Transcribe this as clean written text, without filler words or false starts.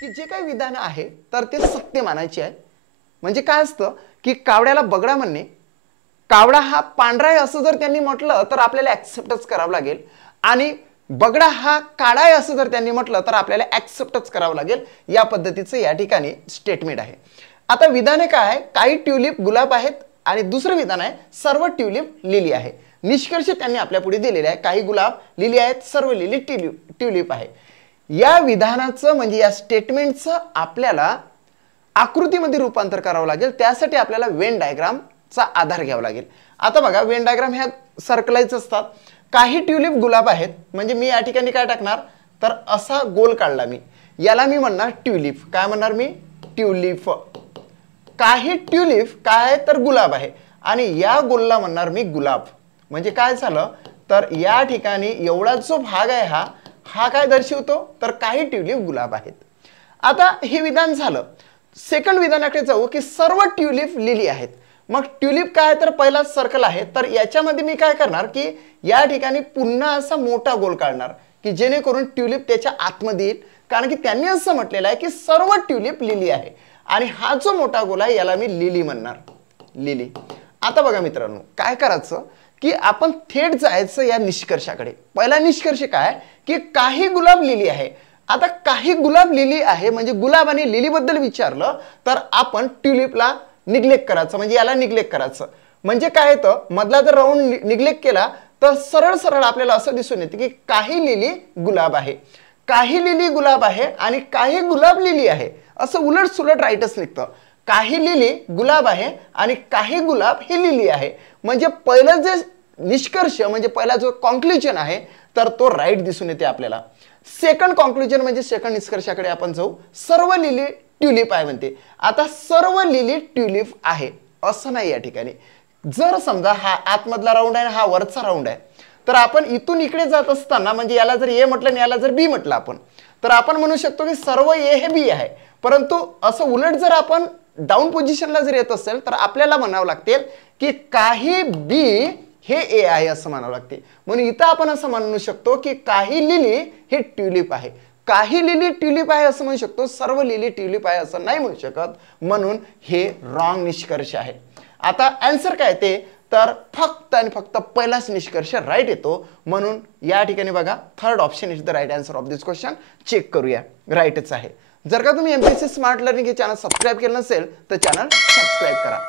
की जे काही विधान आहे तर ते सत्य मानायचे आहे। म्हणजे काय असतं की कावड्याला बगडा म्हणणे, कावडा हा पांढरा आहे असं जर त्यांनी म्हटलं तर आपल्याला ऍक्सेप्टच करावं लागेल, आणि बगडा हा काळा आहे असं जर त्यांनी म्हटलं तर आपल्याला ऍक्सेप्टच करावं लागेल। या पद्धतीचं या ठिकाणी स्टेटमेंट आहे। आता विधाने काय आहे, काही ट्यूलिप गुलाब आहेत आणि दुसरं विधान आहे सर्व ट्यूलिप लिली आहे। निष्कर्ष त्यांनी आपल्या पुढे दिलेले आहे, काही गुलाब लिली आहेत, सर्व लिली ट्यूलिप आहे। या विधानाचं म्हणजे या स्टेटमेंटचं आपल्याला आकृतीमध्ये रूपांतर करावं लागेल। त्यासाठी आपल्याला वेन डायग्रामचा आधार घ्यावा लागेल। आता बघा, वेन डायग्राम ह्या सर्कलाइज असतात। काही ट्यूलिप गुलाब आहेत म्हणजे मी या ठिकाणी काय टाकणार तर असा गोल काढला मी, याला मी म्हणणार ट्यूलिप। काय म्हणणार मी? ट्यूलिप। काही ट्यूलिप काय आहे तर गुलाब आहे आणि या गोलला म्हणणार मी गुलाब। म्हणजे काय झालं तर या ठिकाणी एवढा जो भाग आहे हा काय दर्शवतो तर काही ट्यूलिप गुलाब आहेत। आता हे विधान झालं। सेकंड विधानाकडे जाऊ की सर्व ट्यूलिप लिली आहेत। मग ट्यूलिप काय तर पहिला सर्कल आहे, तर याच्यामध्ये मी काय करणार की या ठिकाणी पुन्हा असा मोठा गोल काढणार की जेणेकरून ट्यूलिप त्याच्या आतमध्ये येईल, कारण की त्यांनी असं म्हटलेलं आहे की सर्व ट्यूलिप लिली आहे आणि हा जो मोठा गोल आहे याला मी लिली म्हणणार, लिली। आता बघा मित्रांनो, काय करायचं की आपण थेट जायचं या निष्कर्षाकडे। पहिला निष्कर्ष काय की काही गुलाब लिली आहे। आता काही गुलाब लिली आहे म्हणजे गुलाब आणि लिली बद्दल विचारलं तर आपण ट्यूलिपला निग्लेक्ट करायचं, म्हणजे याला निग्लेक्ट करायचं। म्हणजे काय तर मधला जर राऊंड निग्लेक्ट केला तर सरळ सरळ आपल्याला असं दिसून येते की काही लिली गुलाब आहे, काही लिली गुलाब आहे आणि काही गुलाब लिली आहे, असं उलट सुलट राईटच निघतं। काही लिली गुलाब आहे आणि काही गुलाब ही लिली आहे। म्हणजे पहिलं जे निष्कर्ष म्हणजे पहिला जो कॉन्क्लुजन आहे तर तो राईट दिसून येते आपल्याला। सेकंड कॉन्क्लुजन म्हणजे सेकंड निष्कर्षाकडे आपण जाऊ, सर्व लिली ट्यूलिप आहे म्हणते। आता सर्व लिली ट्यूलिप आहे असं नाही या ठिकाणी। जर समजा हा आतमधला राऊंड आहे हा वरचा राऊंड आहे, तर आपण इथून इकडे जात असताना म्हणजे याला जर ए म्हटलं आणि याला जर बी म्हटलं आपण, तर आपण म्हणू शकतो की सर्व ए हे बी आहे। परंतु असं उलट जर आपण डाऊन पोझिशनला जर येत असेल तर आपल्याला म्हणावं लागेल की काही बी हे ए आहे असं म्हणावं लागते। म्हणून इथं आपण असं म्हणू शकतो की काही लिली हे ट्यूलिप आहे, काही लिली ट्यूलिप आहे असं म्हणू शकतो, सर्व लिली ट्यूलिप आहे असं नाही म्हणू शकत। म्हणून हे रॉंग निष्कर्ष आहे। आता आन्सर काय ते तर फक्त आणि फक्त पहिलाच निष्कर्ष राईट येतो। म्हणून या ठिकाणी बघा, third option is the right answer of this question. Check करूया, राईटच आहे। जर का तुम्ही एमपीएससी स्मार्ट लर्निंग हे चॅनल सबस्क्राईब केलं नसेल तर चॅनल सबस्क्राईब करा।